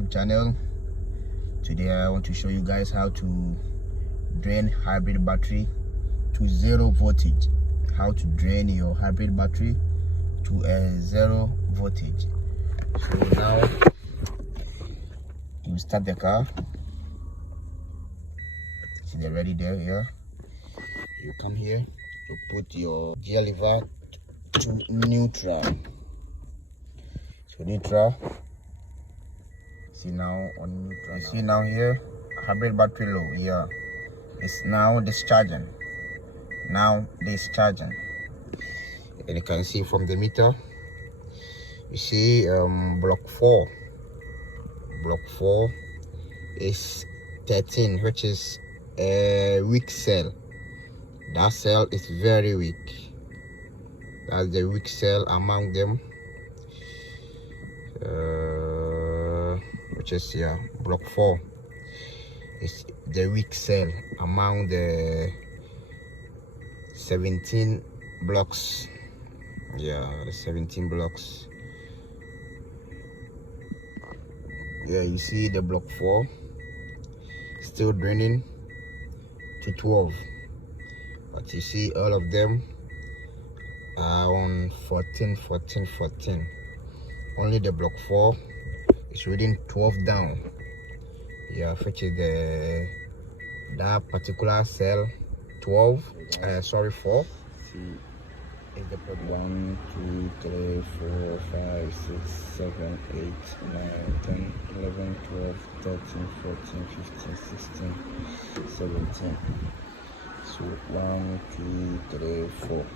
YouTube channel. Today I want to show you guys how to drain hybrid battery to 0 voltage. How to drain your hybrid battery to a 0 voltage. So now you start the car. See the ready there. Here you come here, you put your gear lever to neutral. So neutral. See now on neutral. You see now here hybrid battery low. Yeah, it's now discharging. Now discharging, and you can see from the meter. You see block 4 is 13, which is a weak cell. That cell is very weak. That's the weak cell among them, which is block 4 is the weak cell among the 17 blocks. The 17 blocks. You see the block 4 still draining to 12, but you see all of them are on 14. Only the block 4 is reading 12 down. Which is that particular cell 12. 4. See, is the 1, 2, 3, 4, 5, 6, 7, 8, 9, 10, 11, 12, 13, 14, 15, 16, 17. So 1, 2, 3, 4.